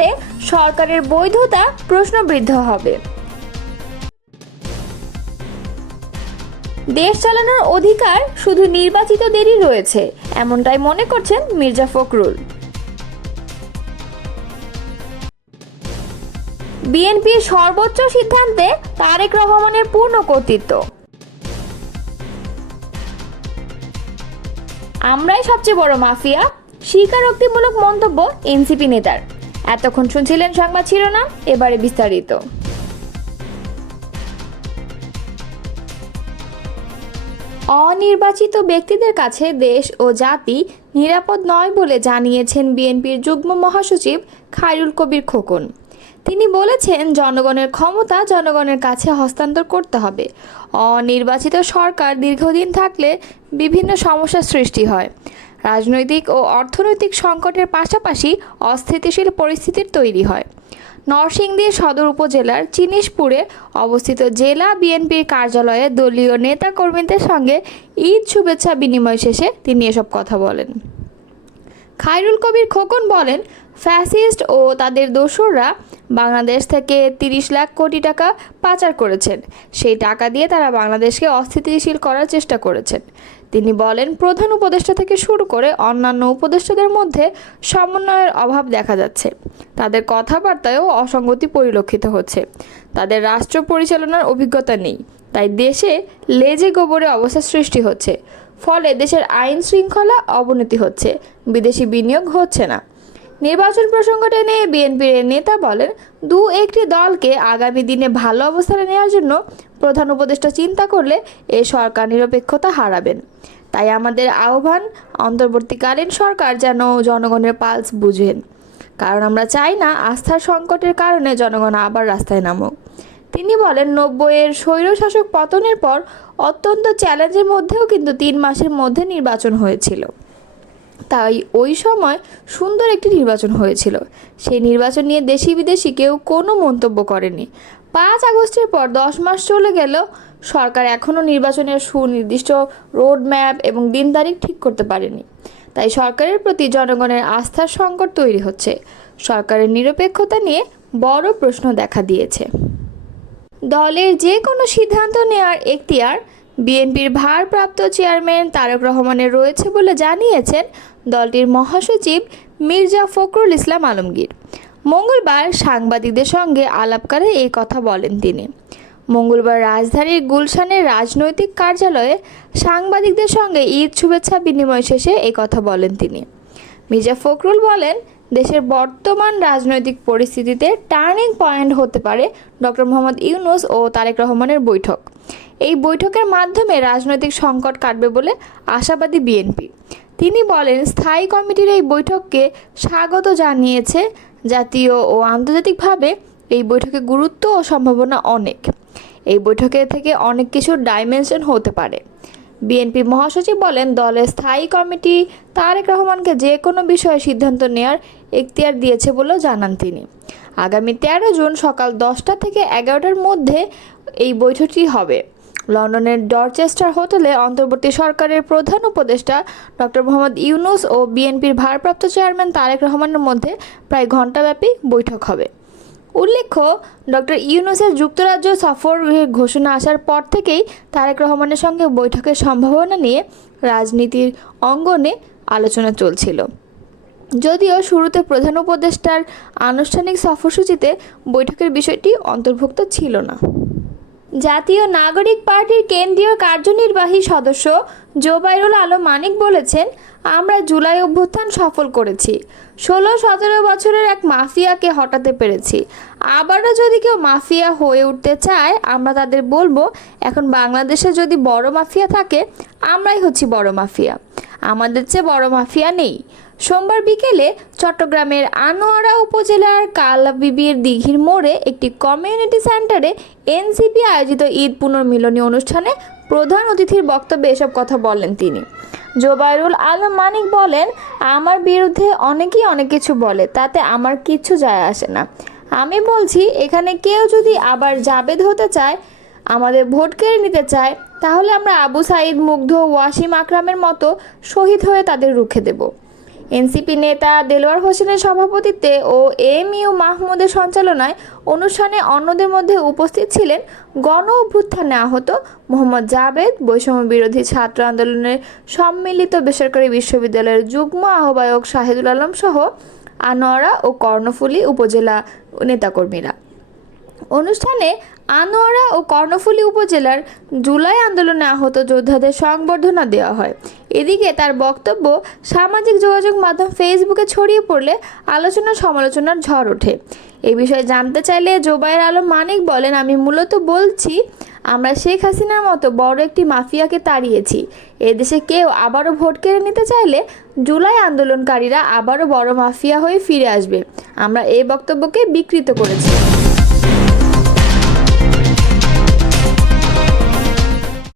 ফলে সরকারের বৈধতা প্রশ্নবিদ্ধ হবে। দেশ চালানোর অধিকার শুধু নির্বাচিতদেরই রয়েছে, এমনটাই মনে করছেন মির্জা ফখরুল। বিএনপির সর্বোচ্চ সিদ্ধান্তে তারেক রহমানের পূর্ণ কর্তৃত্ব। আমরাই সবচেয়ে বড় মাফিয়া, স্বীকারোক্তিমূলক মন্তব্য এনসিপি নেতার। এতক্ষণ শুনছিলেন সংবাদ শিরোনাম, এবারে বিস্তারিত। অনির্বাচিত ব্যক্তিদের কাছে দেশ ও জাতি নিরাপদ নয় বলে জানিয়েছেন বিএনপির যুগ্ম মহাসচিব খায়রুল কবির খোকন। তিনি বলেছেন, জনগণের ক্ষমতা জনগণের কাছে হস্তান্তর করতে হবে। অনির্বাচিত সরকার দীর্ঘদিন থাকলে বিভিন্ন সমস্যার সৃষ্টি হয়। রাজনৈতিক ও অর্থনৈতিক সংকটের পাশাপাশি অস্থিতিশীল পরিস্থিতির তৈরি হয়। নরসিংদী সদর উপজেলার চিনিশপুরে অবস্থিত জেলা বিএনপির কার্যালয়ে দলীয় নেতাকর্মীদের সঙ্গে ঈদ শুভেচ্ছা বিনিময় শেষে তিনি এসব কথা বলেন। খায়রুল কবির খোকন বলেন, ফ্যাসিস্ট ও তাদের দোসররা বাংলাদেশ থেকে 30 লাখ কোটি টাকা পাচার করেছেন। সেই টাকা দিয়ে তারা বাংলাদেশকে অস্থিতিশীল করার চেষ্টা করেছেন। তিনি বলেন, প্রধান উপদেষ্টা থেকে শুরু করে অন্যান্য উপদেষ্টাদের মধ্যে সমন্বয়ের অভাব দেখা যাচ্ছে। তাদের কথাবার্তায়ও অসঙ্গতি পরিলক্ষিত হচ্ছে। তাদের রাষ্ট্র পরিচালনার অভিজ্ঞতা নেই, তাই দেশে লেজে গোবরে অবস্থা সৃষ্টি হচ্ছে। ফলে দেশের আইন শৃঙ্খলা অবনতি হচ্ছে, বিদেশি বিনিয়োগ হচ্ছে না। নির্বাচন প্রসঙ্গ টেনে বিএনপির নেতা বলেন, একটি দলকে আগামী দিনে ভালো অবস্থানে নেওয়ার জন্য প্রধান উপদেষ্টা চিন্তা করলে এ সরকার নিরপেক্ষতা হারাবেন। তাই আমাদের আহ্বান, অন্তর্বর্তীকালীন সরকার যেন জনগণের পালস বুঝেন, কারণ আমরা চাই না আস্থার সংকটের কারণে জনগণ আবার রাস্তায় নামুক। তিনি বলেন, 90-এর স্বৈরশাসক পতনের পর অত্যন্ত চ্যালেঞ্জের মধ্যেও কিন্তু 3 মাসের মধ্যে নির্বাচন হয়েছিল। তাই ওই সময় সুন্দর একটি নির্বাচন হয়েছিল। সেই নির্বাচন নিয়ে দেশি বিদেশি কেউ কোনো মন্তব্য করেনি। 5 আগস্টের পর 10 মাস চলে গেল, সরকার এখনও নির্বাচনের সুনির্দিষ্ট রোড ম্যাপ এবং দিন তারিখ ঠিক করতে পারেনি। তাই সরকারের প্রতি জনগণের আস্থার সংকট তৈরি হচ্ছে। সরকারের নিরপেক্ষতা নিয়ে বড় প্রশ্ন দেখা দিয়েছে। দলের যে কোনো সিদ্ধান্ত নেওয়ার এখতিয়ার বিএনপির ভারপ্রাপ্ত চেয়ারম্যান তারেক রহমানের রয়েছে বলে জানিয়েছেন দলটির মহাসচিব মির্জা ফখরুল ইসলাম আলমগীর। মঙ্গলবার সাংবাদিকদের সঙ্গে আলাপকালে এই কথা বলেন তিনি। মঙ্গলবার রাজধানীর গুলশানের রাজনৈতিক কার্যালয়ে সাংবাদিকদের সঙ্গে ঈদ শুভেচ্ছা বিনিময় শেষে এই কথা বলেন তিনি। মির্জা ফখরুল বলেন, দেশের বর্তমান রাজনৈতিক পরিস্থিতিতে টার্নিং পয়েন্ট হতে পারে ডক্টর মোহাম্মদ ইউনূস ও তারেক রহমানের বৈঠক। এই বৈঠকের মাধ্যমে রাজনৈতিক সংকট কাটবে বলে আশাবাদী বিএনপি। তিনি বলেন, স্থায়ী কমিটির এই বৈঠককে স্বাগত জানিয়েছে। জাতীয় ও আন্তর্জাতিকভাবে এই বৈঠকের গুরুত্ব ও সম্ভাবনা অনেক। এই বৈঠকে থেকে অনেক কিছুর ডাইমেনশন হতে পারে। বিএনপি মহাসচিব বলেন, দলের স্থায়ী কমিটি তারেক রহমানকে যে কোনো বিষয়ে সিদ্ধান্ত নেওয়ার এখতিয়ার দিয়েছে বলেও জানান তিনি। আগামী 13 জুন সকাল 10টা থেকে 11টার মধ্যে এই বৈঠকটি হবে। লন্ডনের ডরচেস্টার হোটেলে অন্তর্বর্তী সরকারের প্রধান উপদেষ্টা ডক্টর মোহাম্মদ ইউনূস ও বিএনপির ভারপ্রাপ্ত চেয়ারম্যান তারেক রহমানের মধ্যে প্রায় ঘণ্টাব্যাপী বৈঠক হবে। উল্লেখ্য, ডক্টর ইউনূসের যুক্তরাজ্য সফর ঘোষণা আসার পর থেকেই তারেক রহমানের সঙ্গে বৈঠকের সম্ভাবনা নিয়ে রাজনীতির অঙ্গনে আলোচনা চলছিল। যদিও শুরুতে প্রধান উপদেষ্টার আনুষ্ঠানিক সফরসূচিতে বৈঠকের বিষয়টি অন্তর্ভুক্ত ছিল না। জাতীয় নাগরিক পার্টির কেন্দ্রীয় কার্যনির্বাহী সদস্য জোবাইরুল আলম মানিক বলেছেন, আমরা জুলাই অভ্যুত্থান সফল করেছি। 16-17 বছরের এক মাফিয়াকে হটাতে পেরেছি। আবারও যদি কেউ মাফিয়া হয়ে উঠতে চায়, আমরা তাদের বলবো, এখন বাংলাদেশে যদি বড় মাফিয়া থাকে, আমরাই হচ্ছি বড় মাফিয়া। আমাদের চেয়ে বড় মাফিয়া নেই। সোমবার বিকেলে চট্টগ্রামের আনোয়ারা উপজেলার কালাবিবির দিঘির মোড়ে একটি কমিউনিটি সেন্টারে এনসিপি আয়োজিত ঈদ পুনর্মিলনী অনুষ্ঠানে প্রধান অতিথির বক্তব্যে এসব কথা বলেন তিনি। জোবাইরুল আলম মানিক বলেন, আমার বিরুদ্ধে অনেকেই অনেক কিছু বলে, তাতে আমার কিচ্ছু যায় আসে না। আমি বলছি, এখানে কেউ যদি আবার জাবেদ হতে চায়, আমাদের ভোট কেড়ে নিতে চায়, তাহলে আমরা আবু সাঈদ, মুগ্ধ, ওয়াসিম আকরামের মতো শহীদ হয়ে তাদের রুখে দেব। এনসিপি নেতা দেলোয়ার হোসেনের সভাপতিত্বে ও এমইউ মাহমুদের সঞ্চালনায় অনুষ্ঠানে অন্যদের মধ্যে উপস্থিত ছিলেন গণ অভ্যুত্থানে আহত মোহাম্মদ জাবেদ, বৈষম্য বিরোধী ছাত্র আন্দোলনের সম্মিলিত বেসরকারি বিশ্ববিদ্যালয়ের যুগ্ম আহ্বায়ক শাহিদুল আলম সহ আনোয়ারা ও কর্ণফুলী উপজেলা নেতাকর্মীরা। অনুষ্ঠানে আনোয়ারা ও কর্ণফুলী উপজেলার জুলাই আন্দোলনে আহত যোদ্ধাদের সংবর্ধনা দেওয়া হয়। এদিকে তার বক্তব্য সামাজিক যোগাযোগ মাধ্যম ফেসবুকে ছড়িয়ে পড়লে আলোচনা সমালোচনার ঝড় ওঠে। এ বিষয়ে জানতে চাইলে জোবায়ের আলম মানিক বলেন, আমি মূলত বলছি আমরা শেখ হাসিনার মতো বড় একটি মাফিয়াকে তাড়িয়েছি। এদেশে কেউ আবারও ভোট কেড়ে নিতে চাইলে জুলাই আন্দোলনকারীরা আবারও বড় মাফিয়া হয়ে ফিরে আসবে। আমরা এই বক্তব্যকে বিকৃত করেছি।